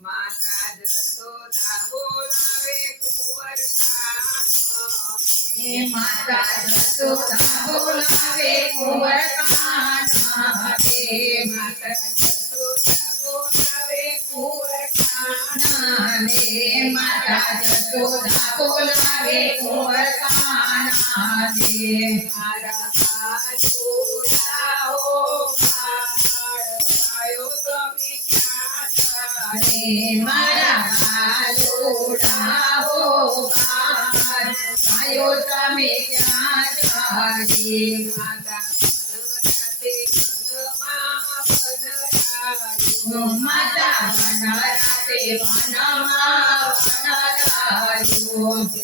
માતા જતો દાવો લાવે કુંવર માતા જતો દાવો લાવે કુંવર માતા જતો દાવો લાવે કુંવર માતા જતો દાવો લાવે કુંવર મારા હાલો આયો તમે ક્યાં માતા મન રાતે મનમાં મન રાજો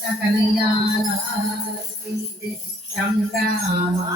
सकलया राम रामा